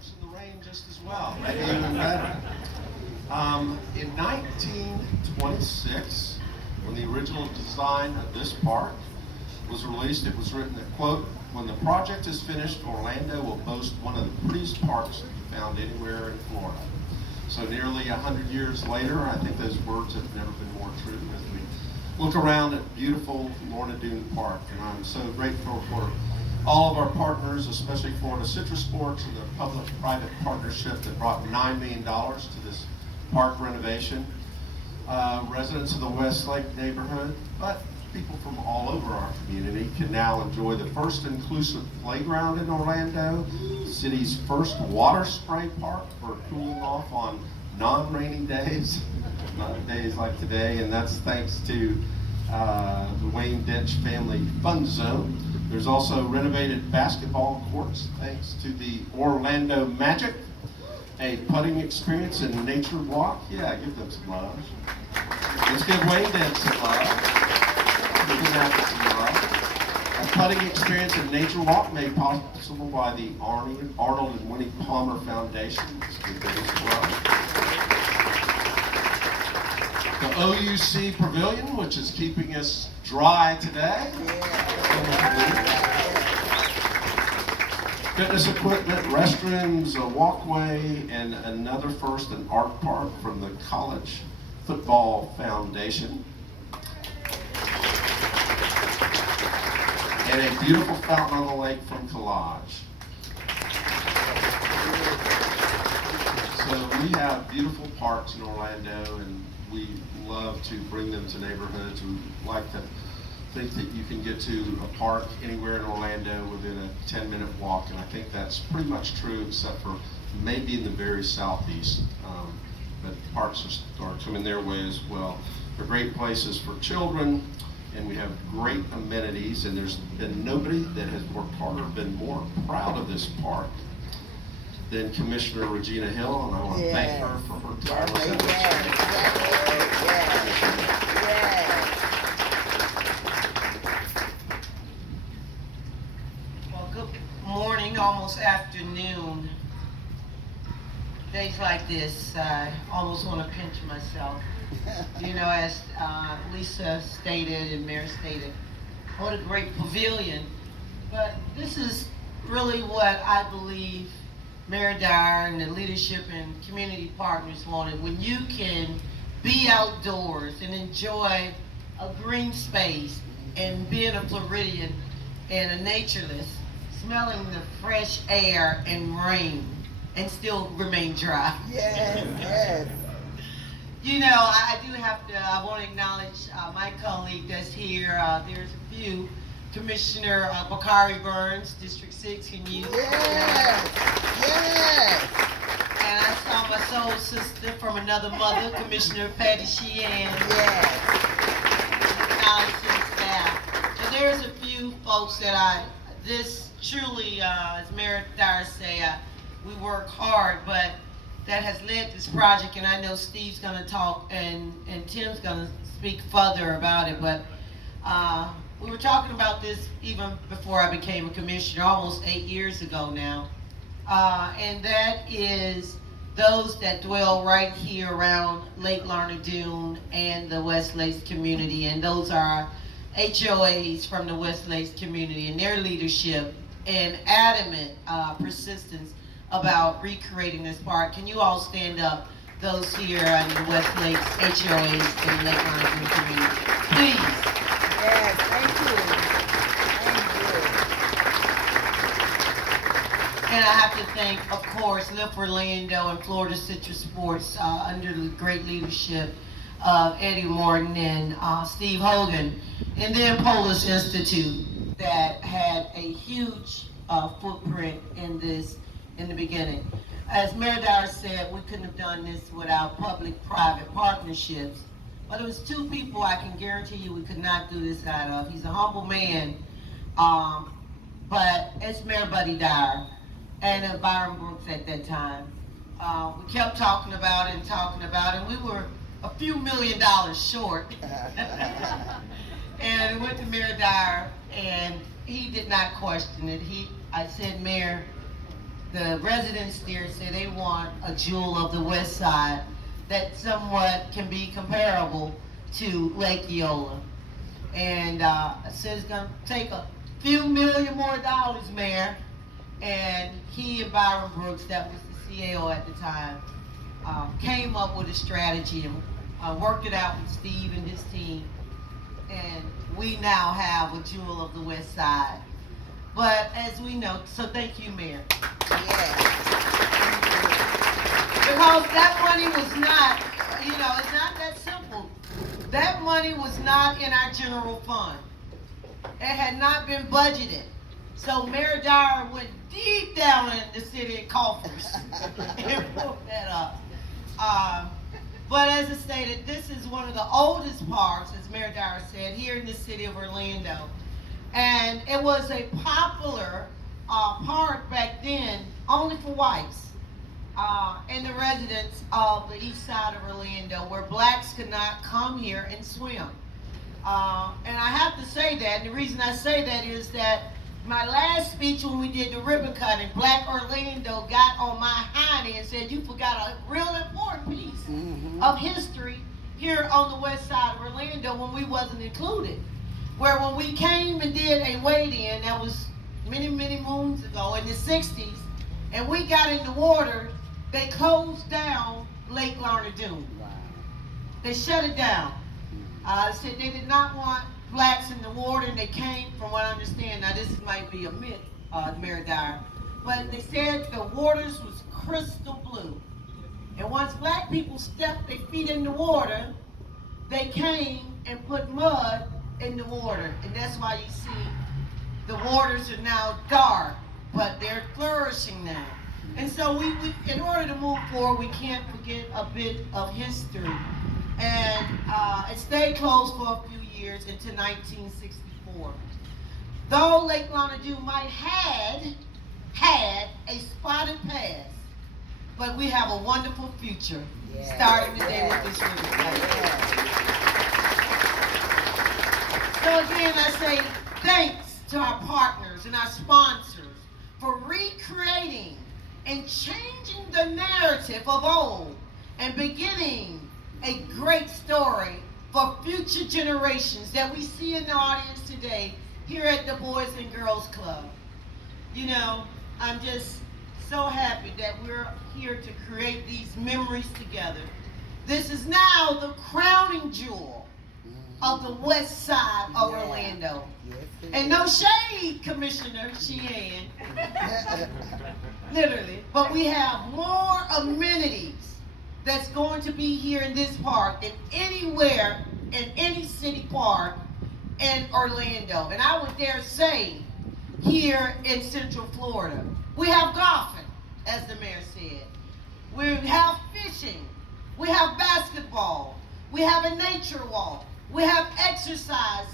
parks in the rain just as well. Maybe even better. In 1926, when the original design of this park was released, it was written that, quote, "When the project is finished, Orlando will boast one of the prettiest parks to be found anywhere in Florida." So nearly 100 years later, I think those words have never been more true as we look around at beautiful Lorna Doone Park. And I'm so grateful for all of our partners, especially Florida Citrus Sports and the public-private partnership that brought $9 million to this park renovation. Residents of the Westlake neighborhood, but people from all over our community can now enjoy the first inclusive playground in Orlando, the city's first water spray park for cooling off on non-rainy days, not days like today, and that's thanks to the Wayne Dench Family Fun Zone. There's also renovated basketball courts thanks to the Orlando Magic, a putting experience and nature walk. Yeah, give them some love. Let's give Wayne Dench some love. Give the Magic some love. A putting experience and nature walk made possible by the Arnold and Winnie Palmer Foundation. Let's give them some love. The OUC Pavilion, which is keeping us dry today. Fitness equipment, restrooms, a walkway, and another first, an art park from the College Football Foundation. And a beautiful fountain on the lake from Collage. So we have beautiful parks in Orlando, and we love to bring them to neighborhoods. We like to think that you can get to a park anywhere in Orlando within a 10-minute walk, and I think that's pretty much true except for maybe in the very southeast. But parks are coming their way as well. They're great places for children, and we have great amenities, and there's been nobody that has worked harder, been more proud of this park than Commissioner Regina Hill, and I want to thank her for her tireless efforts. Morning, almost afternoon. Days like this, I almost want to pinch myself. You know, as Lisa stated and Mayor stated, what a great pavilion. But this is really what I believe Mayor Dyer and the leadership and community partners wanted. When you can be outdoors and enjoy a green space and being a Floridian and a naturalist, smelling the fresh air and rain and still remain dry. Yes, yes. You know, I want to acknowledge my colleague that's here. There's a few. Commissioner Bakari Burns, District 6, can you? Yes, yes. And I saw my soul sister from another mother, Commissioner Patty Sheehan. Yes. Acknowledge to the staff. And there's a few folks that this truly, as Mayor Dyer say, we work hard, but that has led this project, and I know Steve's gonna talk and Tim's gonna speak further about it, but we were talking about this even before I became a commissioner, almost 8 years ago now, and that is those that dwell right here around Lake Lorna Doone and the West Lakes community, and those are HOAs from the West Lakes community and their leadership and adamant persistence about recreating this park. Can you all stand up, those here in the West Lakes HOAs and Lake Lorna Doone community, please? Yes, thank you. And I have to thank, of course, Live for Orlando and Florida Citrus Sports under the great leadership of Eddie Morton and Steve Hogan, and then Polis Institute that had a huge footprint in this in the beginning. As Mayor Dyer said, we couldn't have done this without public-private partnerships. But it was two people I can guarantee you we could not do this out of. He's a humble man, but it's Mayor Buddy Dyer and Byron Brooks at that time. We kept talking about it, and we were a few $1 million short. And we went to Mayor Dyer, and he did not question it. I said, Mayor, the residents there say they want a jewel of the West Side that somewhat can be comparable to Lake Eola. And I said it's gonna take a few million more dollars, Mayor. And he and Byron Brooks, that was the CAO at the time, came up with a strategy and worked it out with Steve and his team. And we now have a jewel of the West Side. But as we know, so thank you, Mayor. Yes. Because that money was not, it's not that simple. That money was not in our general fund. It had not been budgeted. So Mayor Dyer went deep down in the city coffers and pulled that up. But as I stated, this is one of the oldest parks, as Mayor Dyer said, here in the city of Orlando. And it was a popular park back then, only for whites, and the residents of the east side of Orlando, where blacks could not come here and swim. And I have to say that, and the reason I say that is that my last speech when we did the ribbon cutting, Black Orlando got on my hiney and said, you forgot a real important piece of history here on the west side of Orlando when we wasn't included. Where when we came and did a wade-in, that was many, many moons ago in the 60s, and we got in the water, they closed down Lake Lorna Doone. Wow. They shut it down. Said they did not want blacks in the water, and they came, from what I understand, now this might be a myth, Mayor Dyer, but they said the waters was crystal blue. And once black people stepped their feet in the water, they came and put mud in the water. And that's why you see the waters are now dark, but they're flourishing now. And so we in order to move forward, we can't forget a bit of history. And it stayed closed for a few years into 1964. Though Lake Lorna Doone might had a spotted past, but we have a wonderful future starting today with this ribbon cutting. So again, I say thanks to our partners and our sponsors for recreating and changing the narrative of old and beginning a great story for future generations that we see in the audience today here at the Boys and Girls Club. I'm just so happy that we're here to create these memories together. This is now the crowning jewel of the west side of Orlando. Yes, and no shade, Commissioner Sheehan, literally, but we have more amenities that's going to be here in this park than anywhere in any city park in Orlando. And I would dare say here in Central Florida. We have golfing, as the mayor said. We have fishing. We have basketball. We have a nature walk. We have exercise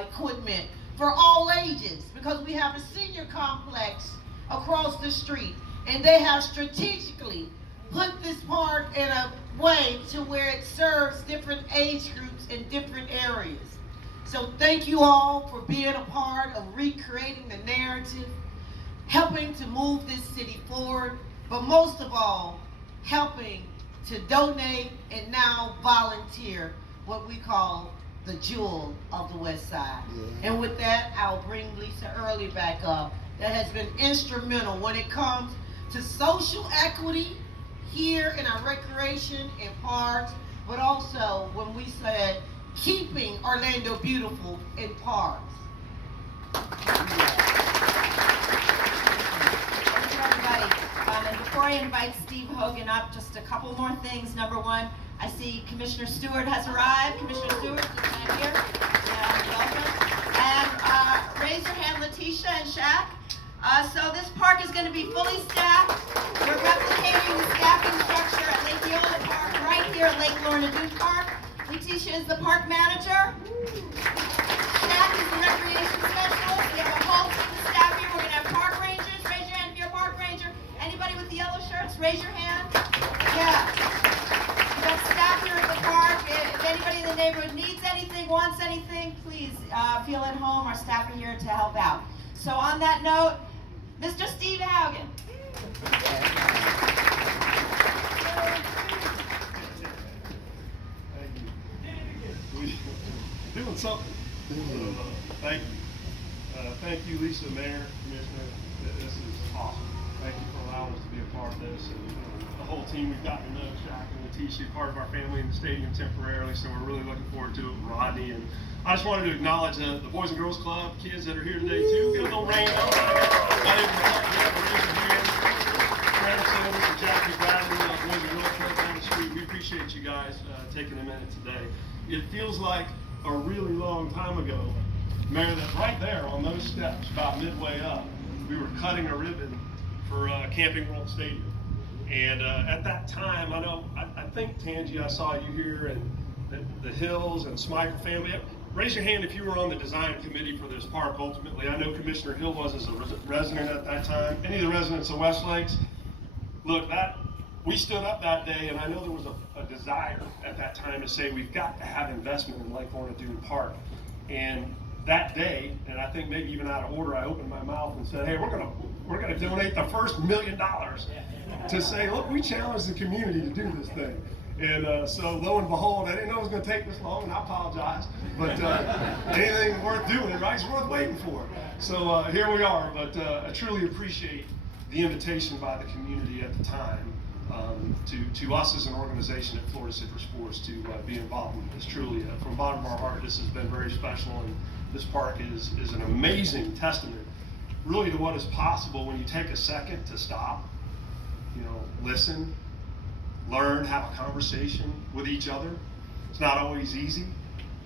equipment for all ages because we have a senior complex across the street. And they have strategically put this park in a way to where it serves different age groups in different areas. So thank you all for being a part of recreating the narrative, helping to move this city forward, but most of all, helping to donate and now volunteer what we call the jewel of the West Side. Yeah. And with that, I'll bring Lisa Early back up. That has been instrumental when it comes to social equity here in our recreation and parks, but also when we said keeping Orlando beautiful in parks. Thank you, everybody. And before I invite Steve Hogan up, just a couple more things. Number one, I see Commissioner Stewart has arrived. Commissioner Stewart, stand here. And welcome. And raise your hand, Letitia and Shaq. So this park is going to be fully staffed. We're replicating the staffing structure at Lake Eola Park right here at Lake Lorna Doone Park. Letitia is the park manager. Shaq is the recreation specialist. We have a whole team of staff here. We're going to have park rangers. Raise your hand if you're a park ranger. Anybody with the yellow shirts, raise your hand. Yeah. We got staff here at the park. If anybody in the neighborhood needs anything, wants anything, please feel at home. Our staff are here to help out. So on that note, Mr. Steve Haugen. Thank you. We doing something. Thank you. Thank you, Lisa, Mayor, Commissioner. This is awesome. Thank you for allowing us to be a part of this. And the whole team, we've gotten to know Shaq and Letitia, part of our family in the stadium temporarily, so we're really looking forward to it, Rodney. And I just wanted to acknowledge the Boys and Girls Club kids that are here today, too. Give a little rain on not able to talk yet, but raise your hand. Travis Sanders and Jackie Bradley, Boys and Girls Club down the street. We appreciate you guys taking a minute today. It feels like a really long time ago, Mayor, that right there on those steps, about midway up, we were cutting a ribbon for Camping World Stadium. And at that time, I think, Tangi, I saw you here, and the Hills and Smythe family. Raise your hand if you were on the design committee for this park ultimately. I know Commissioner Hill was as a resident at that time. Any of the residents of West Lakes? Look, we stood up that day, and I know there was a desire at that time to say we've got to have investment in Lake Lorna Doone Park. And that day, and I think maybe even out of order, I opened my mouth and said, hey, we're gonna donate the first $1 million to say, look, we challenged the community to do this thing. And so lo and behold, I didn't know it was gonna take this long, and I apologize, but anything worth doing, right, is worth waiting for. So here we are, but I truly appreciate the invitation by the community at the time to us as an organization at Florida Citrus Sports to be involved in this. Truly, from the bottom of our heart, this has been very special, and this park is an amazing testament really to what is possible when you take a second to stop, listen, learn, have a conversation with each other. It's not always easy,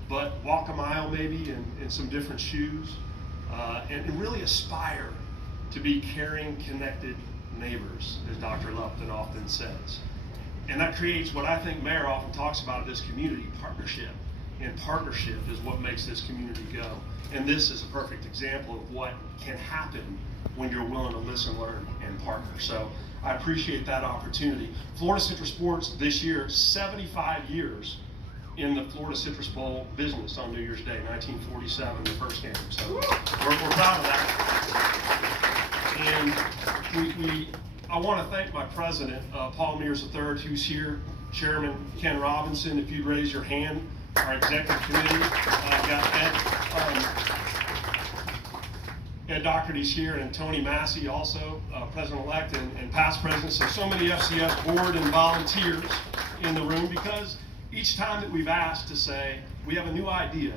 but walk a mile maybe in some different shoes, and really aspire to be caring, connected neighbors, as Dr. Lupton often says. And that creates what I think Mayor often talks about in this community, partnership. And partnership is what makes this community go. And this is a perfect example of what can happen when you're willing to listen, learn, and partner. So I appreciate that opportunity. Florida Citrus Sports this year, 75 years in the Florida Citrus Bowl business on New Year's Day, 1947, the first game. So we're proud of that. And I want to thank my president, Paul Mears III, who's here, Chairman Ken Robinson, if you'd raise your hand, our executive committee, got Ed Doherty's here, and Tony Massey also, President-elect and past presidents. So many FCS board and volunteers in the room, because each time that we've asked to say, we have a new idea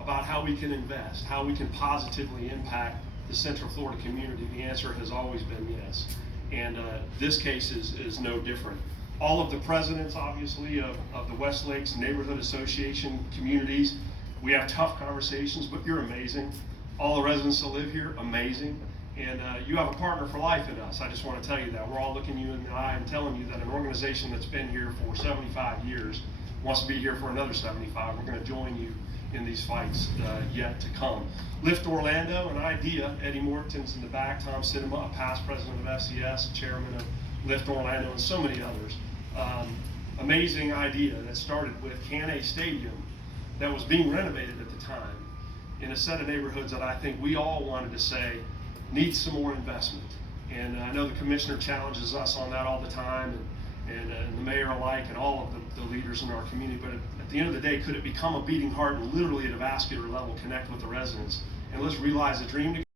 about how we can invest, how we can positively impact the Central Florida community, the answer has always been yes. And this case is no different. All of the presidents, obviously, of the West Lakes Neighborhood Association communities, we have tough conversations, but you're amazing. All the residents that live here, amazing. And you have a partner for life in us. I just want to tell you that. We're all looking you in the eye and telling you that an organization that's been here for 75 years wants to be here for another 75. We're going to join you in these fights yet to come. Lift Orlando, an idea. Eddie Morton's in the back. Tom Sidema, a past president of FCS, chairman of Lift Orlando, and so many others. Amazing idea that started with Can-A Stadium that was being renovated at the time in a set of neighborhoods that I think we all wanted to say needs some more investment. And I know the commissioner challenges us on that all the time, and the mayor alike, and all of the leaders in our community. But at the end of the day, could it become a beating heart and literally at a vascular level connect with the residents? And let's realize the dream together.